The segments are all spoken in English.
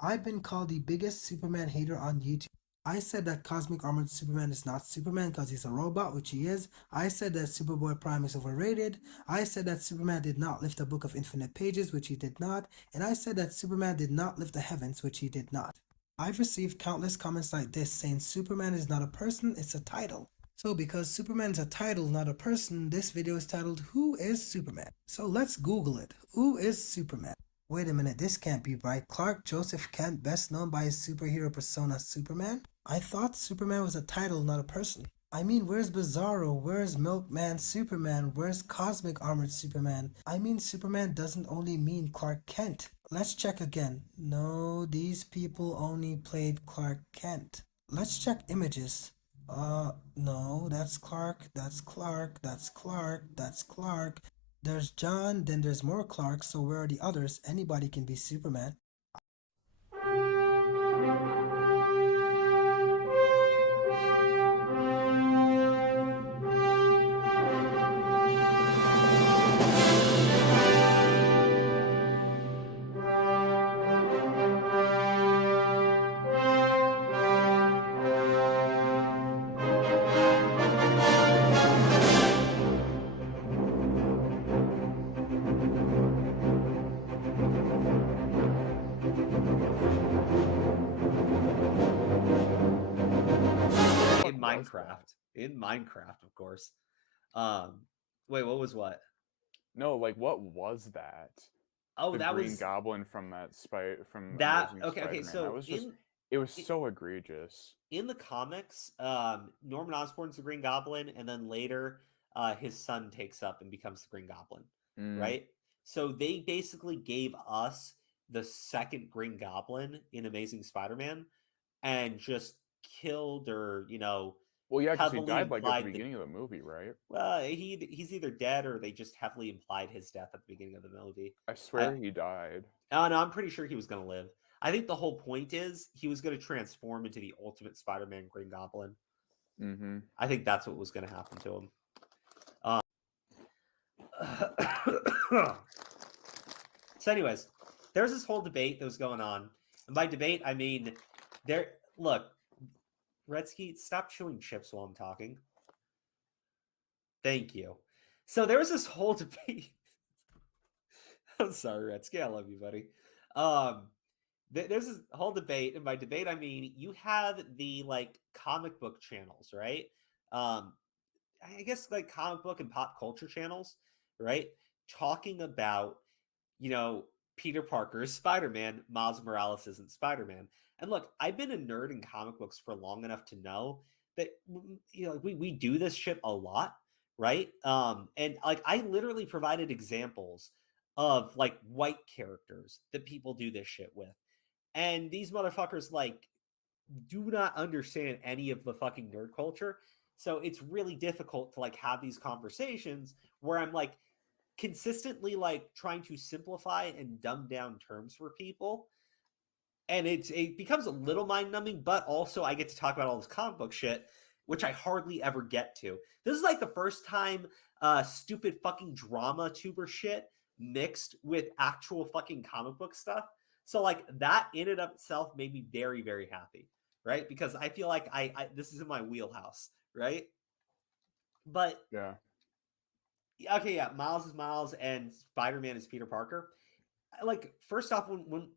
I've been called the biggest Superman hater on YouTube. I said that Cosmic Armored Superman is not Superman because he's a robot, which he is. I said that Superboy Prime is overrated. I said that Superman did not lift a book of infinite pages, which he did not. And I said that Superman did not lift the heavens, which he did not. I've received countless comments like this saying Superman is not a person, it's a title. So because Superman's a title, not a person, this video is titled, Who is Superman? So let's Google it. Who is Superman? Wait a minute, this can't be right. Clark Joseph Kent, best known by his superhero persona Superman? I thought Superman was a title, not a person. I mean, where's Bizarro? Where's Milkman Superman? Where's Cosmic Armored Superman? I mean, Superman doesn't only mean Clark Kent. Let's check again. No, these people only played Clark Kent. Let's check images. No, that's Clark, that's Clark, that's Clark, that's Clark. There's John, then there's more Clark, so where are the others? Anybody can be Superman. In Minecraft. In Minecraft, of course. Wait, what was what? No, like what was that? Oh, the that Green was Goblin from from that. Amazing Okay, Spider-Man. so That was just it was so egregious. in the comics, Norman Osborn's the Green Goblin, and then later his son takes up and becomes the Green Goblin, right? So they basically gave us the second Green Goblin in Amazing Spider-Man and just killed or, Well, yeah, because he heavily died like at the implied beginning of the movie, right? well, he's either dead or they just heavily implied his death at the beginning of the movie. I swear he died. Oh, no, I'm pretty sure he was going to live. I think the whole point is he was going to transform into the ultimate Spider-Man Green Goblin. Mm-hmm. I think that's what was going to happen to him. So, anyways, there's this whole debate that was going on, and by debate I mean Look, Redsky, stop chewing chips while I'm talking. Thank you. So there was this whole debate. I'm sorry, Redsky. I love you, buddy. There's this whole debate, and by debate I mean you have the comic book channels, right? I guess like comic book and pop culture channels, right? Talking about Peter Parker's Spider-Man, Miles Morales isn't Spider-Man. And look, I've been a nerd in comic books for long enough to know that we do this shit a lot, right? And like I literally provided examples of like white characters that people do this shit with. And these motherfuckers do not understand any of the fucking nerd culture. So it's really difficult to like have these conversations where I'm like consistently like trying to simplify and dumb down terms for people. And it becomes a little mind numbing, but also I get to talk about all this comic book shit, which I hardly ever get to. This is like the first time stupid fucking drama tuber shit mixed with actual fucking comic book stuff. So like that in and of itself made me very, very happy, right? Because I feel like I this is in my wheelhouse, right? But Yeah. okay, yeah, Miles is Miles and Spider-Man is Peter Parker. Like first off,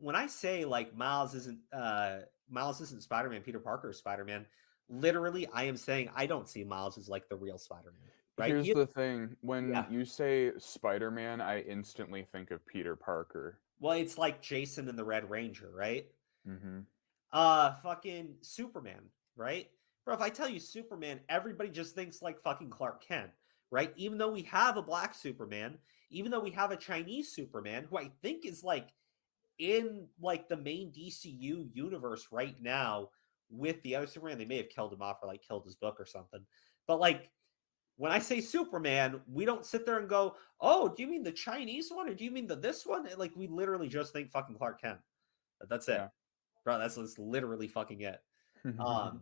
when I say like Miles isn't Spider-Man, Peter Parker is Spider-Man, literally I am saying I don't see Miles as like the real Spider-Man, right? Here's the thing. When Yeah. you say Spider-Man, I instantly think of Peter Parker. Well, it's like Jason and the Red Ranger, right? Mm-hmm. Fucking Superman, right? Bro, if I tell you Superman, everybody just thinks like fucking Clark Kent, right? Even though we have a black Superman, even though we have a Chinese Superman, who I think is like in like the main DCU universe right now with the other Superman. They may have killed him off or like killed his book or something. But like when I say Superman, we don't sit there and go, "Oh, do you mean the Chinese one or do you mean this one?" Like we literally just think fucking Clark Kent. That's it, Yeah. bro. That's literally fucking it. Um,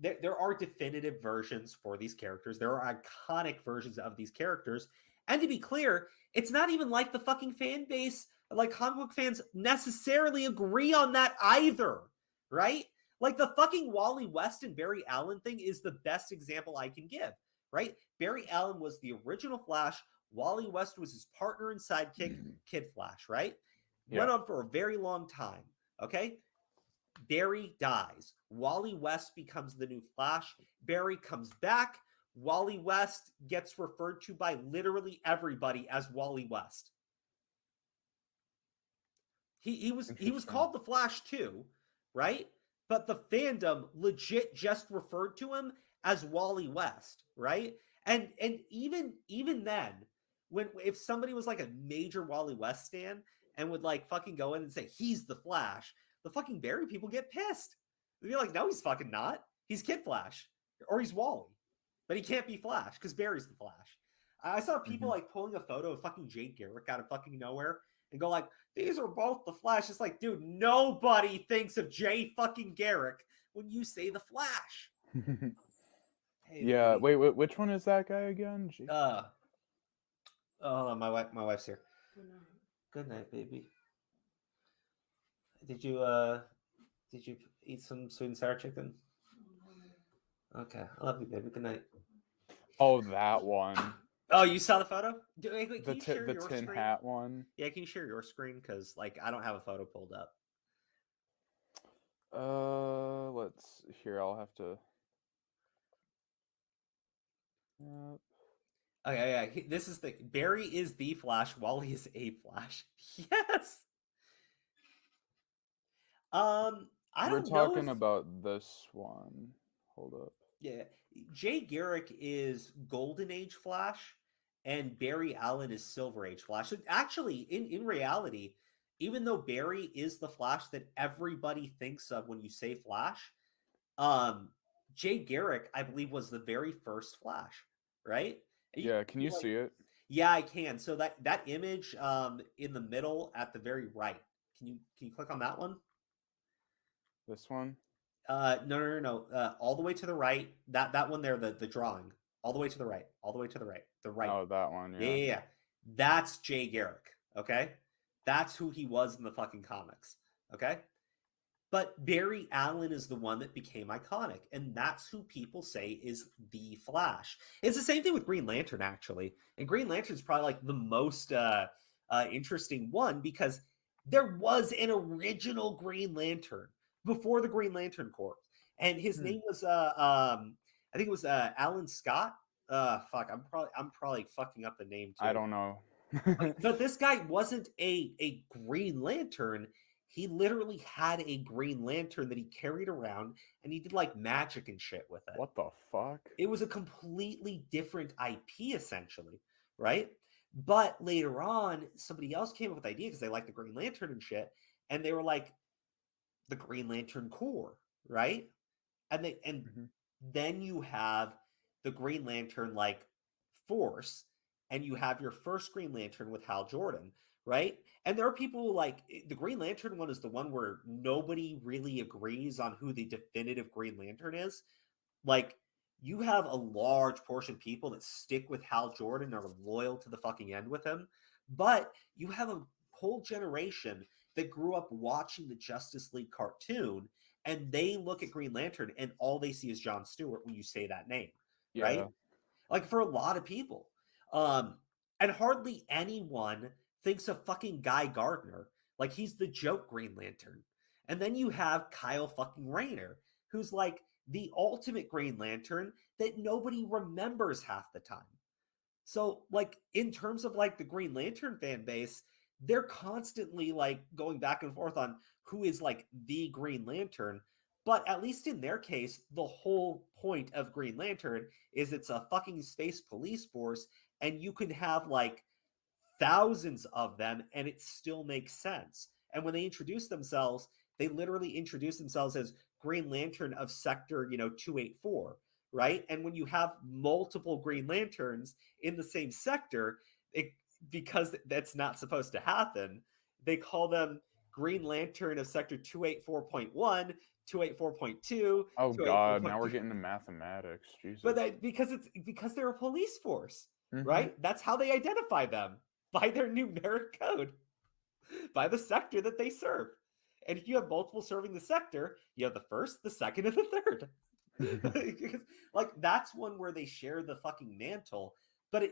there are definitive versions for these characters. There are iconic versions of these characters. And to be clear, it's not even like the fucking fan base like comic book fans necessarily agree on that either, right? Like the fucking Wally West and Barry Allen thing is the best example I can give, right? Barry Allen was the original Flash. Wally West was his partner and sidekick, Kid Flash, right? Yeah. Went on for a very long time, okay? Barry dies. Wally West becomes the new Flash. Barry comes back. Wally West gets referred to by literally everybody as Wally West. He was Interesting. called the Flash too, right? But the fandom legit just referred to him as Wally West, right? And even then, when if somebody was like a major Wally West stan and would like fucking go in and say he's the Flash, the fucking Barry people get pissed. They'd be like, no, he's fucking not. He's Kid Flash or he's Wally, but he can't be Flash because Barry's the Flash. I saw people like pulling a photo of fucking Jake Garrick out of fucking nowhere and go like, these are both the Flash. It's like, dude, nobody thinks of Jay fucking Garrick when you say the Flash. Hey, Yeah. baby. Wait, which one is that guy again? Oh, my wife's here. Good night, baby. Did you eat some sweet and sour chicken? Okay, I love you, baby. Good night. Oh, that one. Oh, you saw the photo? Wait, The can you share the your tin screen? hat one. Yeah, can you share your screen? Because like I don't have a photo pulled up. Let's here. I'll have to. Yep. Okay, yeah. This is the Barry is the Flash. Wally is a Flash. Yes. I We're don't know if talking about this one. Hold up. yeah. Jay Garrick is Golden Age Flash, and Barry Allen is Silver Age Flash. So actually, in reality, even though Barry is the Flash that everybody thinks of when you say Flash, um, Jay Garrick, I believe, was the very first Flash, right? Yeah, can you Like, see it? yeah, I can. So that image in the middle at the very right. Can you click on that one? This one? No. All the way to the right. That one there, the drawing. All the way to the right. All the way to the right. The right. Oh, that one, Yeah, yeah. yeah, yeah. That's Jay Garrick. Okay, that's who he was in the fucking comics. Okay, but Barry Allen is the one that became iconic, and that's who people say is the Flash. It's the same thing with Green Lantern, actually. And Green Lantern is probably like the most interesting one because there was an original Green Lantern before the Green Lantern Corps, and his name was I think it was Alan Scott. Fuck, I'm probably fucking up the name I too. don't know. But this guy wasn't a Green Lantern. He literally had a Green Lantern that he carried around and he did like magic and shit with it. What the fuck? It was a completely different IP essentially, right? But later on, somebody else came up with the idea because they liked the Green Lantern and shit, and they were like the Green Lantern Corps, right? And Mhm. then you have the Green Lantern like force, and you have your first Green Lantern with Hal Jordan, right? And there are people who like the Green Lantern one is the one where nobody really agrees on who the definitive Green Lantern is. Like you have a large portion of people that stick with Hal Jordan and are loyal to the fucking end with him, but you have a whole generation that grew up watching the Justice League cartoon and they look at Green Lantern and all they see is John Stewart when you say that name, Yeah. right? Like for a lot of people. Um, and hardly anyone thinks of fucking Guy Gardner. Like he's the joke Green Lantern. And then you have Kyle fucking Rayner, who's like the ultimate Green Lantern that nobody remembers half the time. So, like, in terms of like the Green Lantern fan base, they're constantly like going back and forth on who is like the Green Lantern. But at least in their case, the whole point of Green Lantern is it's a fucking space police force, and you can have like thousands of them and it still makes sense. And when they introduce themselves, they literally introduce themselves as Green Lantern of Sector, 284, right? And when you have multiple Green Lanterns in the same sector, because that's not supposed to happen, they call them Green Lantern of Sector 284.1, 284.2, Oh God, now we're 284.3. getting to mathematics. But Jesus. that because they're a police force, Mhm. right? That's how they identify them by their numeric code. by the sector that they serve. And if you have multiple serving the sector, you have the first, the second, and the third. Like that's one where they share the fucking mantle, but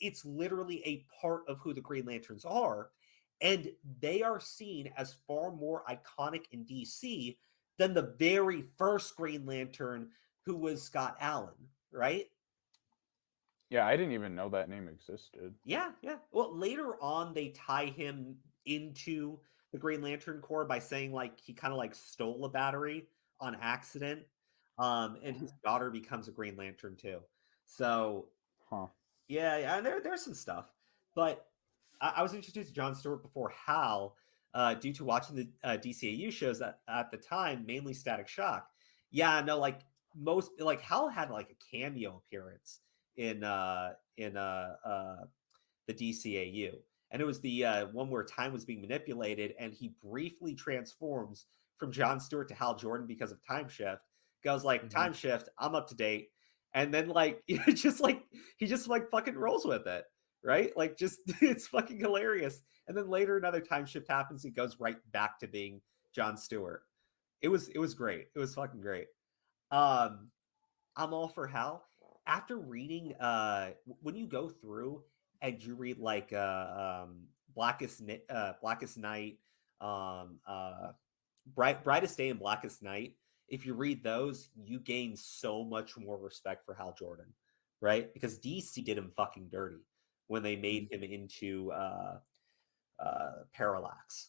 it's literally a part of who the Green Lanterns are, and they are seen as far more iconic in DC than the very first Green Lantern, who was Scott Allen, right? Yeah, I didn't even know that name existed. Yeah, yeah. Well, later on, they tie him into the Green Lantern Corps by saying like he kind of like stole a battery on accident, and his daughter becomes a Green Lantern too. So Huh. yeah, and there's some stuff, but I was introduced to John Stewart before Hal, due to watching the DCAU shows at the time, mainly Static Shock. Yeah, no, like most like Hal had like a cameo appearance in the DCAU. And it was the one where time was being manipulated, and he briefly transforms from John Stewart to Hal Jordan because of time shift. Goes like, time shift, I'm up to date. And then like just like he just like fucking rolls with it. Right? Like just it's fucking hilarious. And then later another time shift happens, he goes right back to being John Stewart. It was great. It was fucking great. Um I'm all for Hal. After reading, when you go through and you read like Blackest Night, um, uh, Brightest Day and Blackest Night, if you read those, you gain so much more respect for Hal Jordan, right? Because DC did him fucking dirty when they made him into Parallax.